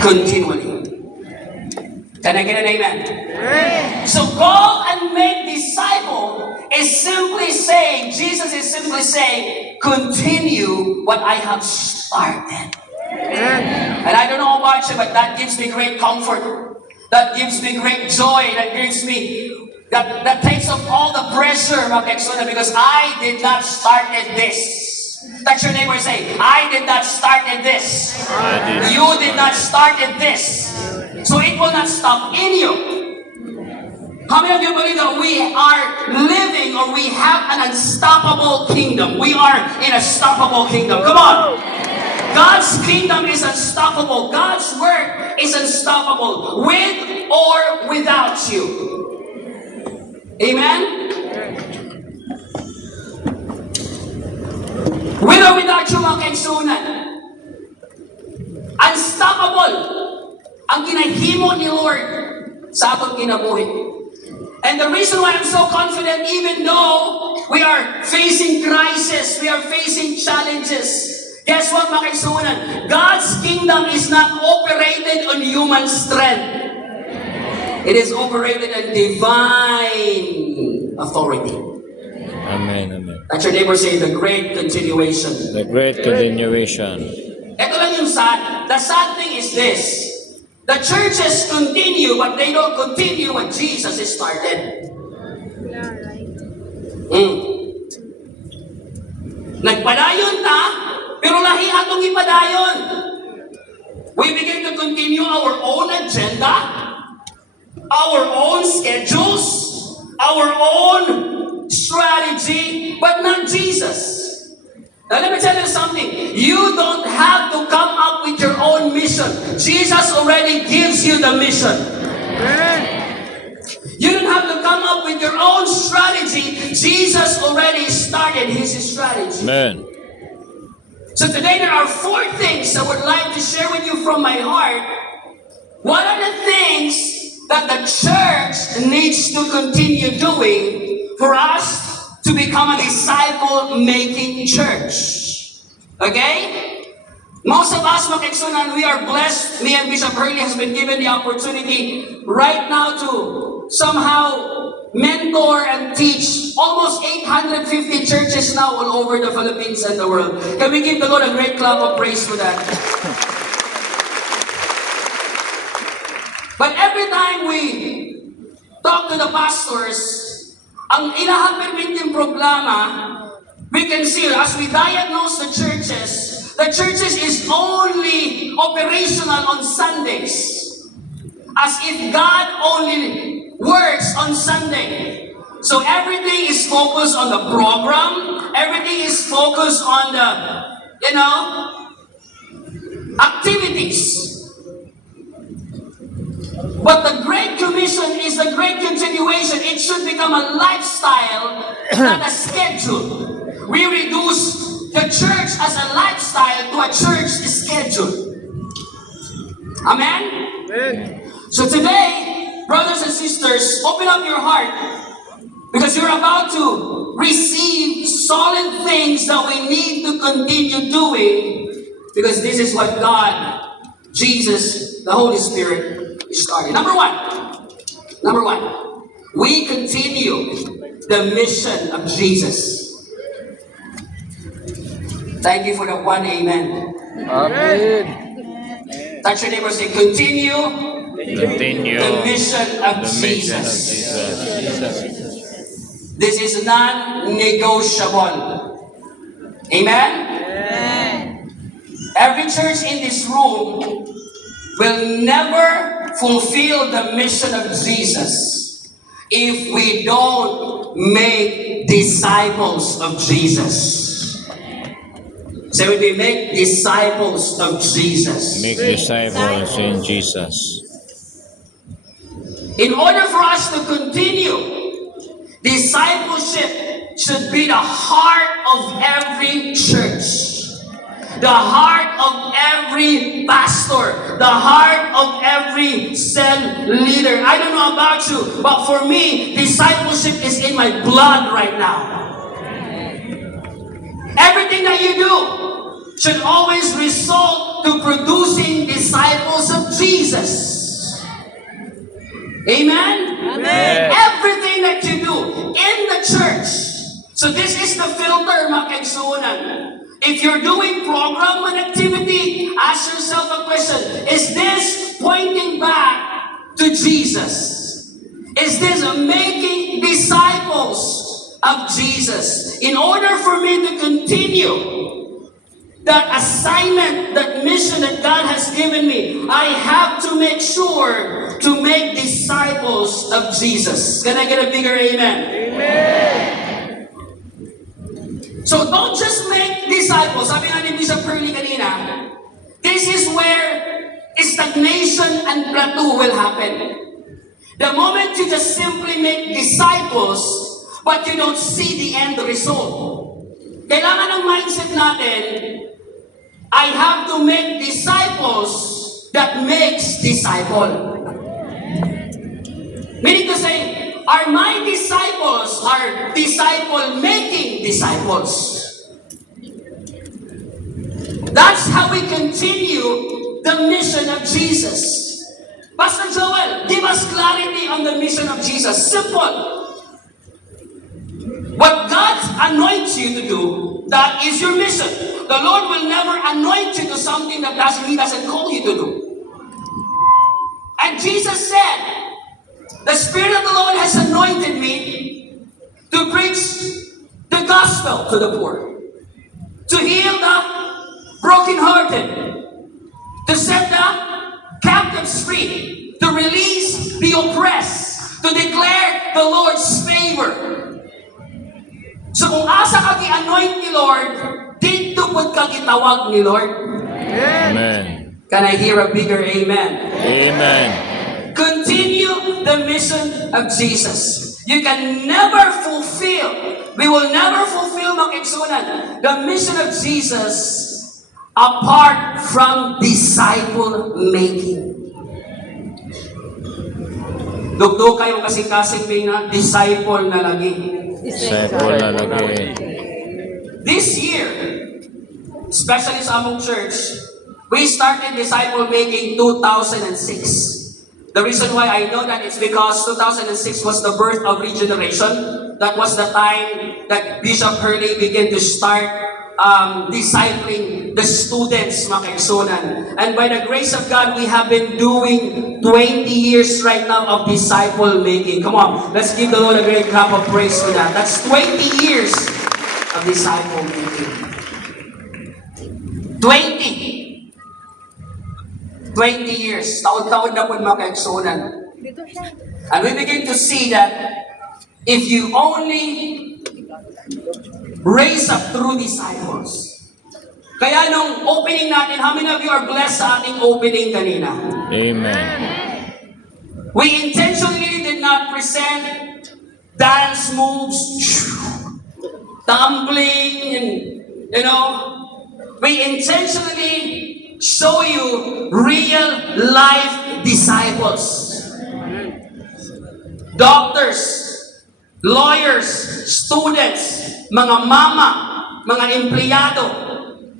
continually. Can I get an amen? So go and make disciple is simply saying, Jesus is simply saying, continue what I have started. And I don't know about you, but that gives me great comfort. That gives me great joy. That gives me, that takes off all the pressure, mga kaigsunan, because I did not started this. Touch your neighbor and say, I did not started this. You did not started this. So it will not stop in you. How many of you believe that we are living or we have an unstoppable kingdom? We are in a unstoppable kingdom. Come on. God's kingdom is unstoppable. God's word is unstoppable. With or without you. Amen? With or without you, mga kaigsunan. Unstoppable ang ginahimo ni Lord sa atong kinabuhi. And the reason why I'm so confident, even though we are facing crisis, we are facing challenges, guess what, mga kaigsunan? God's kingdom is not operated on human strength. It is operated on divine authority. Amen, amen. Let your neighbor say, the great continuation. The great continuation. Ito lang yung sad. The sad thing is this. The churches continue, but they don't continue what Jesus has started. Nagpadayon ta, pero lahi atong ipadayon. We begin to continue our own agenda, our own schedules, our own strategy, but not Jesus. Now let me tell you something. You don't have to come up with your own mission. Jesus already gives you the mission. You don't have to come up with your own strategy. Jesus already started his strategy. Amen. So today there are 4 things I would like to share with you from my heart. What are the things that the church needs to continue doing for us to become a disciple-making church? Okay? Most of us, mga kaigsunan, we are blessed. Me and Bishop Hurley has been given the opportunity right now to somehow mentor and teach almost 850 churches now all over the Philippines and the world. Can we give the Lord a great clap of praise for that? But every time we talk to the pastors, ang ilahang permitting programa, we can see as we diagnose the churches is only operational on Sundays. As if God only works on Sunday. So everything is focused on the program, everything is focused on the, activities. But the Great Commission is the great continuation. It should become a lifestyle, not a schedule. We reduce the church as a lifestyle to a church schedule. Amen? Amen. So today, brothers and sisters, open up your heart because you're about to receive solid things that we need to continue doing because this is what God, Jesus, the Holy Spirit, started. Number one, we continue the mission of Jesus. Thank you for the one amen. Amen. Touch your neighbor, say, continue the mission of Jesus. This is non-negotiable. Amen? Amen. Every church in this room will never fulfill the mission of Jesus if we don't make disciples of Jesus. Say with me, make disciples of Jesus. Make disciples in Jesus. In order for us to continue, discipleship should be the heart of every church. The heart of every pastor, the heart of every cell leader. I don't know about you, but for me, discipleship is in my blood right now. Everything that you do should always result to producing disciples of Amen? Amen. Everything that you do in the church. So this is the filter, mga kaigsunan. If you're doing program and activity, ask yourself a question. Is this pointing back to Jesus? Is this making disciples of Jesus? In order for me to continue that assignment, that mission that God has given me, I have to make sure to make disciples of Jesus. Can I get a bigger amen? Amen. So don't just make disciples. Sabi nga ni Bishop Curly kanina, this is where stagnation and plateau will happen. The moment you just simply make disciples, but you don't see the end result. Kailangan ng mindset natin, I have to make disciples that makes disciple. Meaning to say, are my disciples are disciple-making disciples. That's how we continue the mission of Jesus. Pastor Joel, give us clarity on the mission of Jesus. Simple. What God anoints you to do, that is your mission. The Lord will never anoint you to something that He doesn't call you to do. And Jesus said, the Spirit of the Lord has anointed me to preach the gospel to the poor, to heal the brokenhearted, to set the captives free, to release the oppressed, to declare the Lord's favor. So kung asa ka gi-anoint ni Lord, dito pud ka gitawag ni Lord. Amen. Can I hear a bigger amen? Amen. Continue the mission of Jesus. You can never fulfill, we will never fulfill, mga kaigsunan, the mission of Jesus apart from disciple making. Dugdo kayo kasing-kasing na disciple na lagi. Disciple na lagi. This year, especially sa among church, we started disciple making 2006. The reason why I know that it's because 2006 was the birth of Regeneration. That was the time that Bishop Hurley began to start discipling the students, mga kaigsunan. And by the grace of God, we have been doing 20 years right now of disciple making. Come on, let's give the Lord a great clap of praise for that. That's 20 years of disciple making. 20 years. Taon-taon na po mga kaigsunan. And we begin to see that if you only raise up true disciples. Kaya nung opening natin, how many of you are blessed sa ating opening kanina? Amen. We intentionally did not present dance moves, tumbling, and we intentionally show you real life disciples. Doctors, lawyers, students, mga mama, mga empleyado.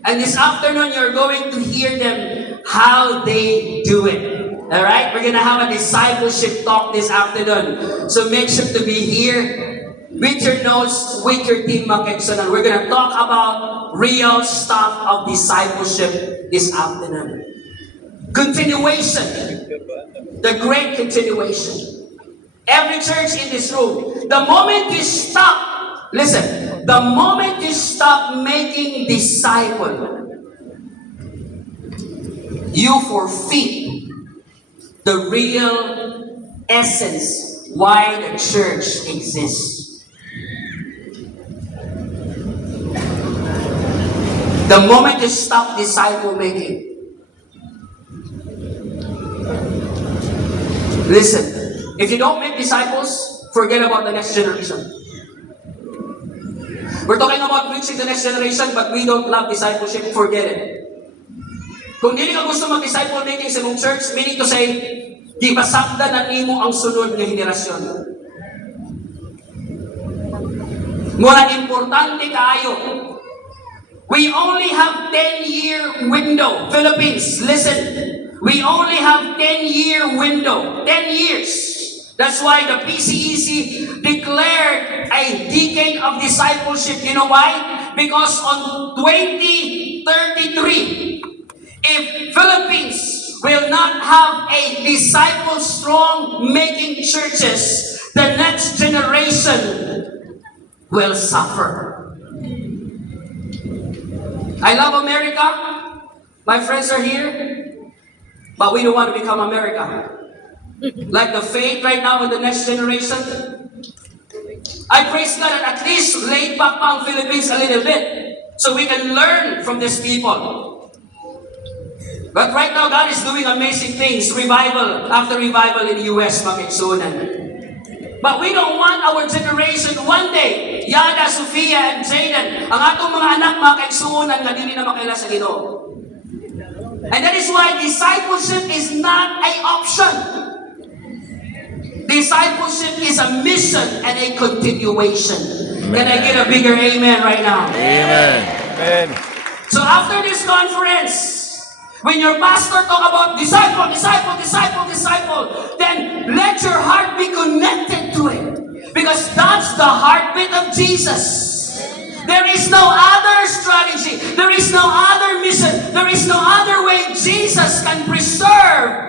And this afternoon, you're going to hear them how they do it. Alright? We're gonna have a discipleship talk this afternoon. So make sure to be here with your notes, with your team, mga kaigsunan. We're gonna talk about real stuff of discipleship this afternoon. Continuation. The great continuation. Every church in this room, the moment you stop, listen, the moment you stop making disciples, you forfeit the real essence why the church exists. The moment you stop disciple making, listen, if you don't make disciples, forget about the next generation. We're talking about reaching the next generation, but we don't love discipleship, forget it. Kung hindi ka gusto mag-disciple making sa mong church, meaning to say, di masakda na nimo ang sunod nga henerasyon. Mura importante kayo. We only have 10-year window. Philippines, listen. We only have 10-year window. 10 years. That's why the PCEC declared a decade of discipleship. You know why? Because on 2033, if Philippines will not have a disciple-strong making churches, the next generation will suffer. I love America. My friends are here. But we don't want to become America. Like the faith right now in the next generation. I praise God that at least laid back pa ang Philippines a little bit. So we can learn from these people. But right now, God is doing amazing things. Revival after revival in the U.S. mga kaigsunan. But we don't want our generation one day, Yada, Sofia, and Jaden, ang atong mga anak mga kaigsunan nga dili na makaila sa Ginoo. And that is why discipleship is not an option. Discipleship is a mission and a continuation. Can I get a bigger amen right now? Amen. Amen. So after this conference, when your pastor talk about disciple, then let your heart be connected to it. Because that's the heartbeat of Jesus. There is no other strategy. There is no other mission. There is no other way Jesus can preserve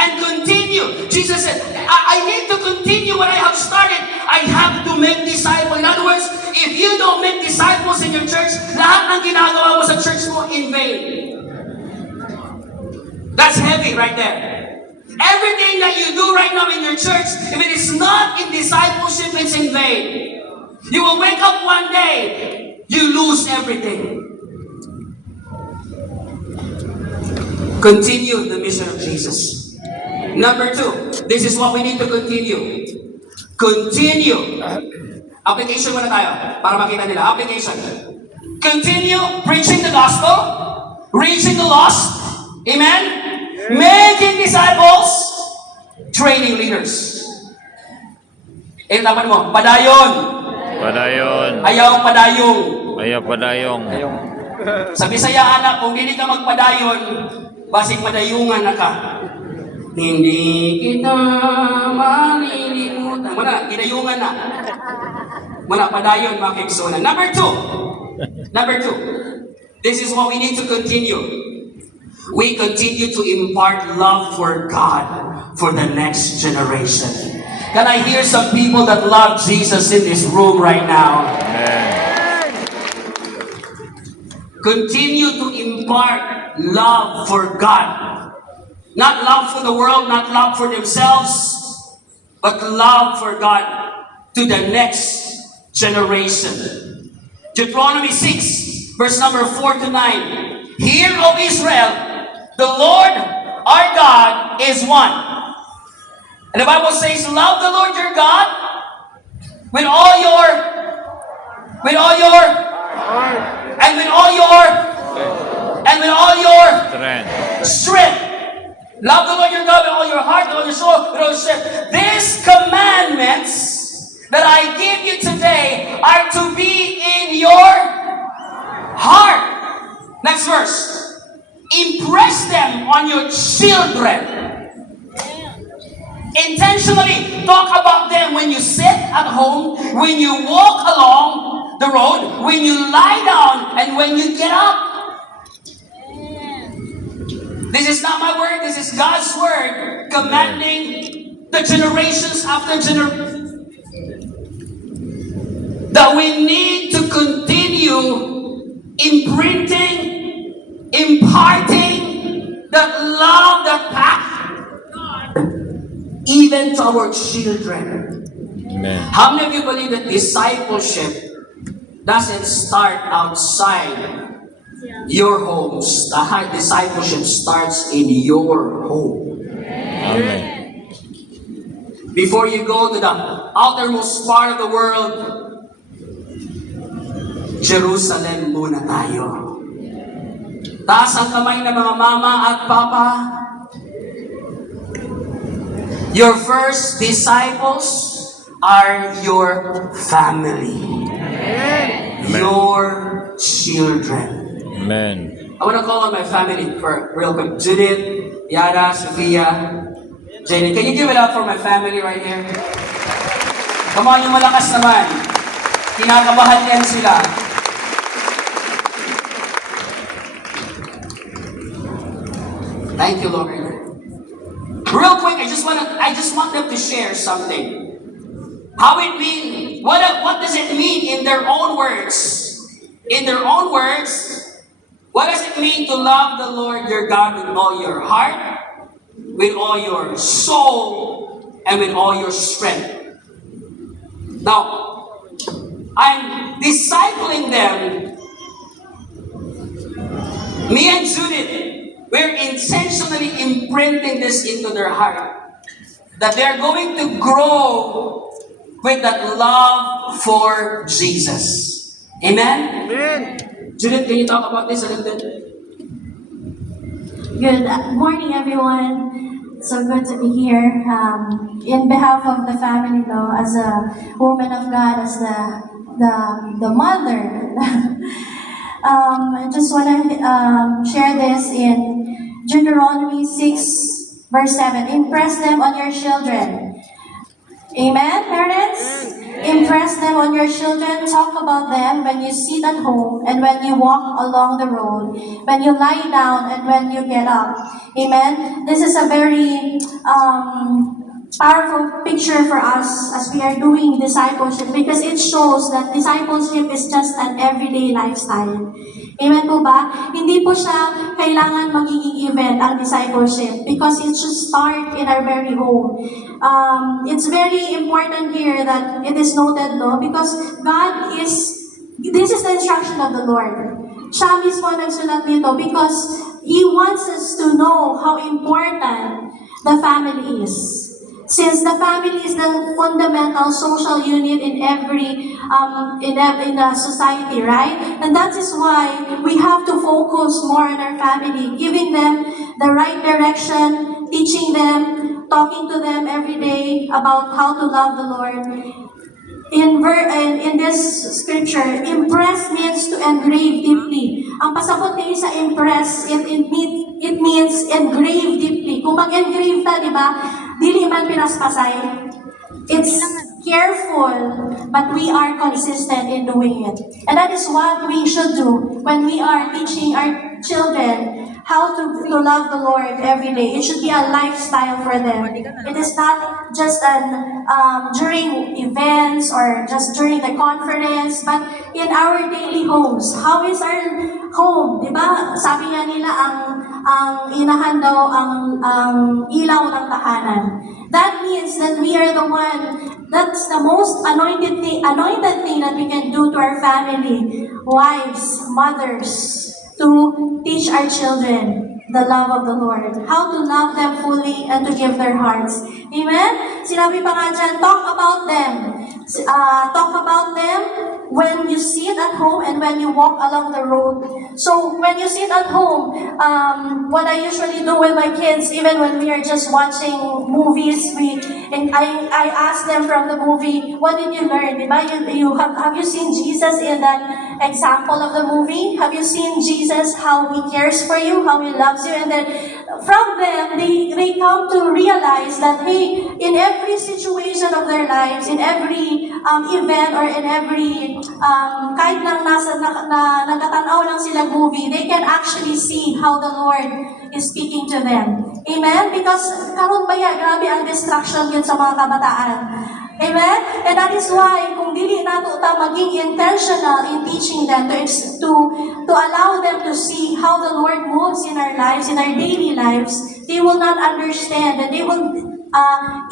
and continue. Jesus said, I need to continue what I have started. I have to make disciples. In other words, if you don't make disciples in your church, lahat ng ginagawa mo sa church mo in vain. That's heavy right there. Everything that you do right now in your church, if it is not in discipleship, it's in vain. You will wake up one day, you lose everything. Continue the mission of Jesus. Number 2, this is what we need to continue. Continue. Application muna tayo para makita nila. Application. Continue preaching the gospel, reaching the lost. Amen? Making disciples, training leaders. Tapan mo, padayon. Padayon. Ayaw padayong. Ayaw padayong. Sa Bisaya anak, kung hindi ka magpadayon, basig padayungan na ka. Hindi kita malilimutan. Muna, ginayungan na. Muna, padayon mga kaigsunan. Number 2. This is what we need to continue. We continue to impart love for God for the next generation. Can I hear some people that love Jesus in this room right now? Amen. Continue to impart love for God. Not love for the world, not love for themselves, but love for God to the next generation. Deuteronomy 6, verse number 4 to 9. Hear, O Israel, the Lord our God is one. And the Bible says, love the Lord your God with all your strength. Love the Lord your God with all your heart, with all your soul, with all your strength. These commandments that I give you today are to be in your heart. Next verse. Impress them on your children. Intentionally talk about them when you sit at home, when you walk along the road, when you lie down, and when you get up. This is not my word, this is God's word commanding the generations after generations that we need to continue imprinting, imparting that love, that path, even to our children. Amen. How many of you believe that discipleship doesn't start outside your homes? The discipleship starts in your home. Amen. Before you go to the outermost part of the world, Jerusalem muna tayo. Taas ang kamay ng mga mama at papa. Your first disciples are your family. Your children. Amen. I want to call on my family for real quick. Judith, Yada, Sophia. Jenny, can you give it up for my family right here? Come on, yung malakas naman. Kinakabahan yan sila. Thank you, Lord. Real quick, I just want them to share something. How it mean? What does it mean in their own words? In their own words, what does it mean to love the Lord your God with all your heart, with all your soul, and with all your strength? Now, I'm discipling them. Me and Judith, we're intentionally imprinting this into their heart. That they're going to grow with that love for Jesus. Amen? Amen. Judith, can you talk about this a little bit? Good morning, everyone. So good to be here. In behalf of the family, though, as a woman of God, as the mother, I just want to share this in Deuteronomy 6, verse 7. Impress them on your children. Amen, parents? Impress them on your children. Talk about them when you sit at home and when you walk along the road, when you lie down and when you get up. Amen? This is a very powerful picture for us as we are doing discipleship because it shows that discipleship is just an everyday lifestyle. Amen po ba? Hindi po siya kailangan magiging event ang discipleship because it should start in our very home. It's very important here that it is noted, no? Because this is the instruction of the Lord. Siya mismo nagsulat dito because He wants us to know how important the family is. Since the family is the fundamental social unit in every in a society, right? And that is why we have to focus more on our family, giving them the right direction, teaching them, talking to them every day about how to love the Lord. In this scripture, impress means to engrave deeply. Ang pasabot niya sa impress, it means engrave deeply. Kung mag-engrave ta, di ba? Dili man pinaspasay. It's careful, but we are consistent in doing it. And that is what we should do when we are teaching our children how to love the Lord every day. It should be a lifestyle for them. It is not just during events or just during the conference, but in our daily homes. How is our home? Diba? Sabi nga nila, ang inahan daw ang ilaw ng tahanan. That means that we are the one, that's the most anointed thing that we can do to our family, wives, mothers, to teach our children the love of the Lord. How to love them fully and to give their hearts. Amen? Sinabi pa nga dyan, talk about them. Talk about them when you sit at home and when you walk along the road. So when you sit at home, what I usually do with my kids, even when we are just watching movies, I ask them from the movie, what did you learn? Diba? Have you seen Jesus in that example of the movie? Have you seen Jesus, how He cares for you, how He loves you? And then from them, they come to realize that, hey, in every situation of their lives, in every event or in every kahit lang nagtatanaw lang sila movie, they can actually see how the Lord is speaking to them. Amen? Because karon ba yan, grabe ang distraction yun sa mga kabataan. Amen? And that is why, kung dili nato ta maging intentional in teaching them to allow them to see how the Lord moves in our lives, in our daily lives, they will not understand and they will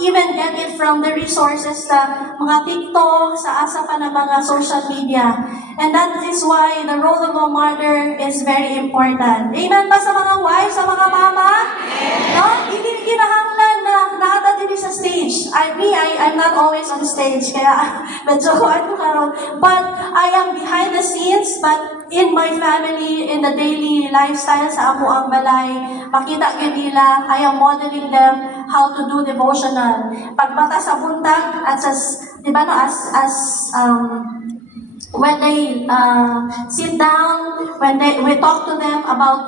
even get it from the resources sa mga TikTok, sa asa pa ng mga social media. And that is why the role of a mother is very important. Amen ba sa mga wives, sa mga mama? No? Hindi kinahanglan na nata din sa stage. I'm not always on stage, kaya medyo hard ko karon. But I am behind the scenes, but in my family, in the daily lifestyle sa amo ang balay, makita gyud nila, I am modeling them how to do devotional. Pagbata sa buntag at sa, di ba no, when they sit down, when we talk to them about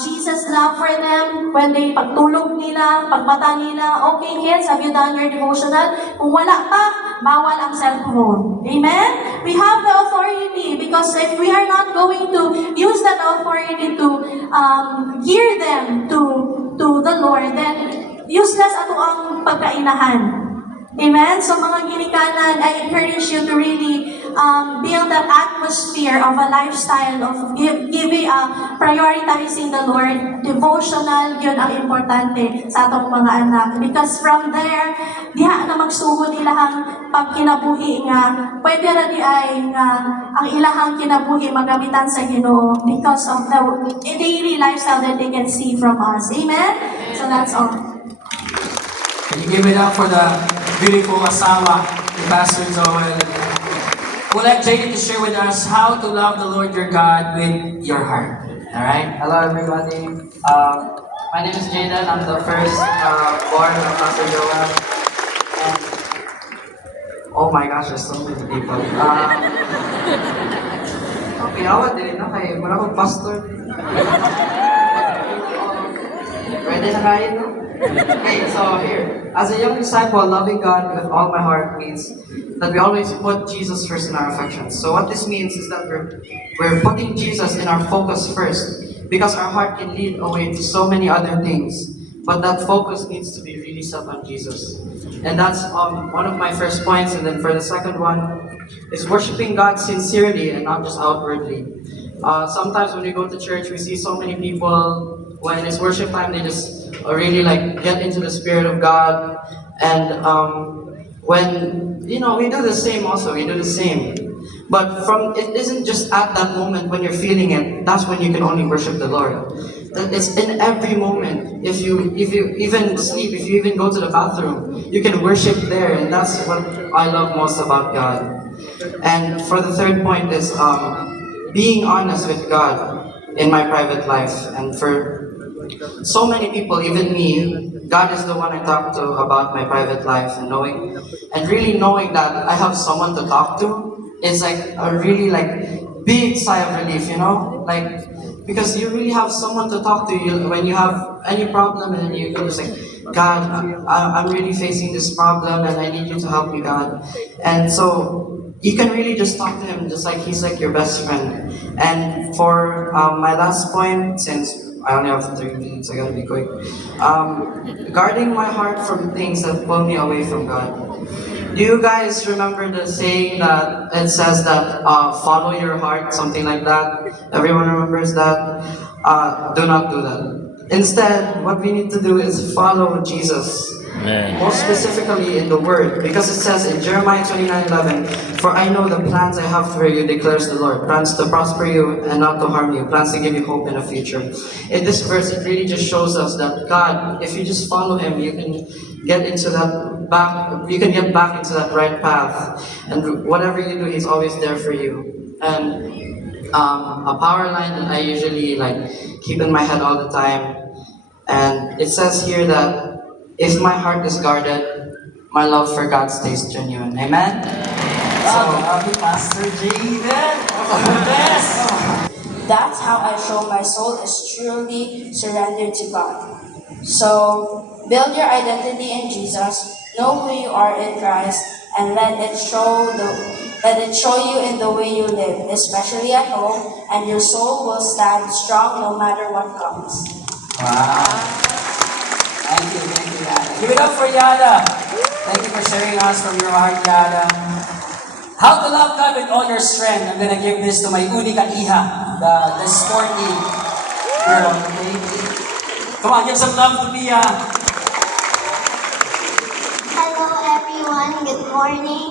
Jesus' love for them, when they pagtulog nila, pagbata nila. Okay, kids, have you done your devotional? Kung wala pa, bawal ang cellphone. Amen? We have the authority because if we are not going to use that authority to gear them to the Lord, then useless ato ang pagkainahan. Amen? So mga ginikanan, I encourage you to really build that atmosphere of a lifestyle of giving, prioritizing the Lord. Devotional, yun ang importante sa atong mga anak. Because from there, diha na magsugod ilahang pagkinabuhi nga, pwede ra di ay nga ang ilahang kinabuhi magamitan sa Ginoo because of the daily lifestyle that they can see from us. Amen? So that's all. Can you give it up for the beautiful asawa, ni Pastor Joel? We'll let Jaden to share with us how to love the Lord your God with your heart. Alright? Hello everybody. My name is Jaden. I'm the first born of Pastor Joel. And oh my gosh, there's so many people. Okay, awat din na kay wala akong pastor. Pwede na kayo, no? Okay, so here. As a young disciple, loving God with all my heart means that we always put Jesus first in our affections. So what this means is that we're putting Jesus in our focus first, because our heart can lead away to so many other things. But that focus needs to be really set on Jesus. And that's one of my first points. And then for the second one is worshiping God sincerely and not just outwardly. Sometimes when we go to church, we see so many people, when it's worship time, they just really like get into the Spirit of God. And when, you know, we do the same also, we do the same. But it isn't just at that moment when you're feeling it, that's when you can only worship the Lord. It's in every moment. If you even sleep, if you even go to the bathroom, you can worship there, and that's what I love most about God. And for the third point is being honest with God in my private life. And for so many people, even me, God is the one I talk to about my private life, and really knowing that I have someone to talk to is like a really like big sigh of relief, you know, like because you really have someone to talk to you when you have any problem, and you go just like, God, I'm really facing this problem, and I need you to help me, God. And so you can really just talk to him, just like he's like your best friend. And for my last point, since I only have 3 minutes, I gotta be quick. Guarding my heart from things that pull me away from God. Do you guys remember the saying that it says that follow your heart, something like that? Everyone remembers that? Do not do that. Instead, what we need to do is follow Jesus. Amen. Most specifically in the Word, because it says in Jeremiah 29:11, "For I know the plans I have for you, declares the Lord, plans to prosper you and not to harm you, plans to give you hope in the future." In this verse, it really just shows us that God, if you just follow Him, you can get into that you can get back into that right path, and whatever you do, He's always there for you. And a power line that I usually like keep in my head all the time, and it says here that if my heart is guarded, my love for God stays genuine. Amen? Happy Pastor Jaden! Yes! That's how I show my soul is truly surrendered to God. So, build your identity in Jesus, know who you are in Christ, and let it show you in the way you live, especially at home, and your soul will stand strong no matter what comes. Wow! Thank you, Yada. Give it up for Yada. Thank you for sharing us from your heart, Yada. How to love God with all your strength. I'm gonna give this to my unika iha, the sporty girl. Okay? Come on, give some love to Pia. Hello everyone, good morning.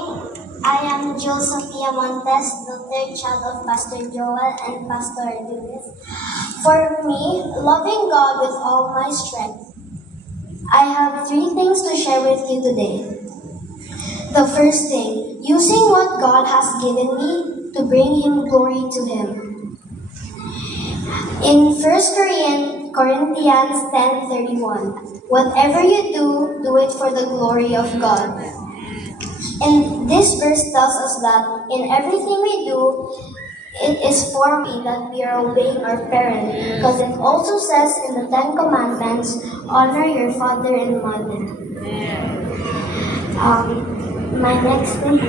I am Josephia Montes, the third child of Pastor Joel and Pastor Judith. For me, loving God with all my strength, I have 3 things to share with you today. The first thing, using what God has given me to bring Him glory to Him. In 1 Corinthians 10:31, whatever you do it for the glory of God. And this verse tells us that in everything we do, it is for me that we are obeying our parents, because it also says in the Ten Commandments, honor your father and mother. My next thing,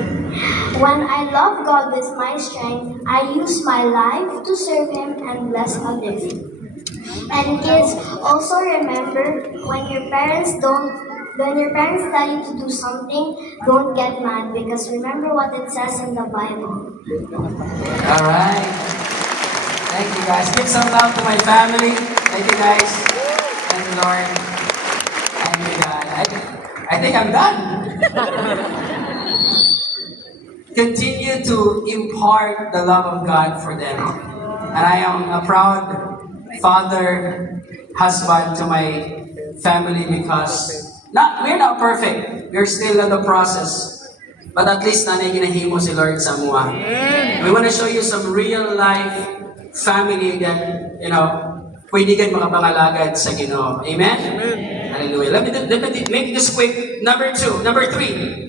when I love God with my strength, I use my life to serve Him and bless others. And kids, also remember, when your parents tell you to do something, don't get mad, because remember what it says in the Bible. All right. Thank you, guys. Give some love to my family. Thank you, guys. Thank you, Lord. Thank you, God. I think I'm done. Continue to impart the love of God for them. And I am a proud father, husband to my family, because we're not perfect. We're still in the process. But at least nanay ginahimo si Lord sa mua. We want to show you some real life family that, pwede ka makapangalagad sa Ginoo. Amen? Hallelujah. Let me make this quick. Number 3.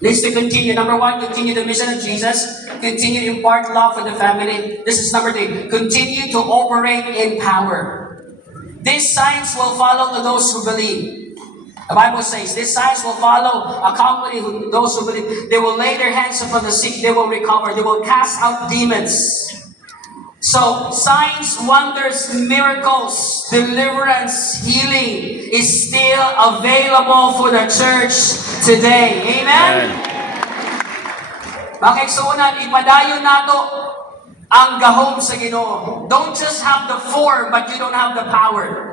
Needs to continue. Number 1, continue the mission of Jesus. Continue to impart love for the family. This is number 3. Continue to operate in power. These signs will follow to those who believe. The Bible says, these signs will follow, accompany those who believe. They will lay their hands upon the sick, they will recover, they will cast out demons. So, signs, wonders, miracles, deliverance, healing is still available for the church today. Amen? Makiksunan, ipadayon nato ang gahom sa Ginoo. Don't just have the form, but you don't have the power.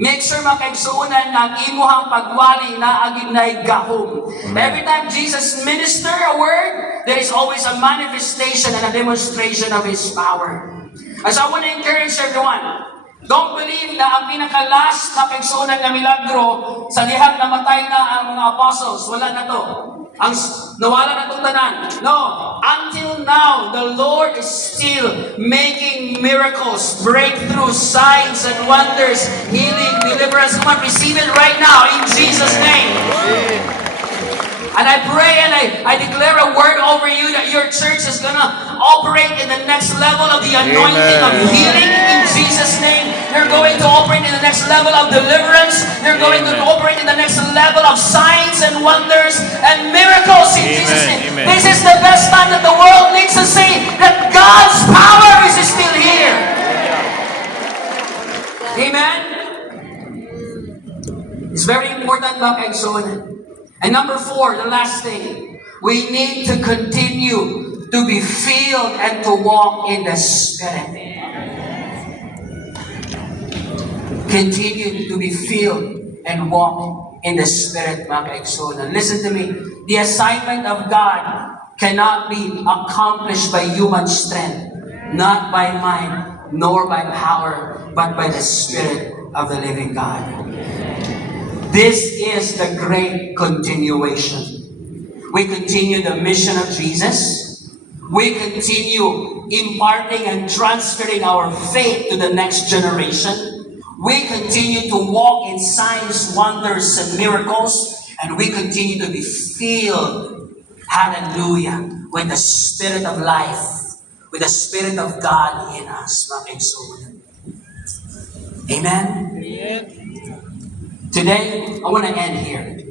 Make sure makiksunan ng imuhang pagwali na aginay gahom. Every time Jesus minister a word, there is always a manifestation and a demonstration of His power. And so I want to encourage everyone, don't believe na ang pinaka-last na pagsunan na milagro sa dihang namatay na ang mga apostles. Wala na to. Ang nawala na itong tanan. No. Until now, the Lord is still making miracles, breakthroughs, signs and wonders, healing, deliverance. Come on, receive it right now in Jesus' name. And I pray and I declare a word over you that your church is going to operate in the next level of the anointing of healing in Jesus' name. You're going to operate in the next level of deliverance. You're going to operate in the next level of signs and wonders and miracles in Jesus' name. Amen. This is the best time that the world needs to see that God's power is still here. Amen? It's very important, mga kaigsoonan. And number 4, the last thing, we need to continue to be filled and to walk in the Spirit. Continue to be filled and walk in the Spirit, mga kaigsoonan. Listen to me. The assignment of God cannot be accomplished by human strength, not by mind, nor by power, but by the Spirit of the living God. This is the great continuation. We continue the mission of Jesus. We continue imparting and transferring our faith to the next generation. We continue to walk in signs, wonders, and miracles. And we continue to be filled, hallelujah, with the Spirit of life, with the Spirit of God in us. Amen? Today, I want to end here.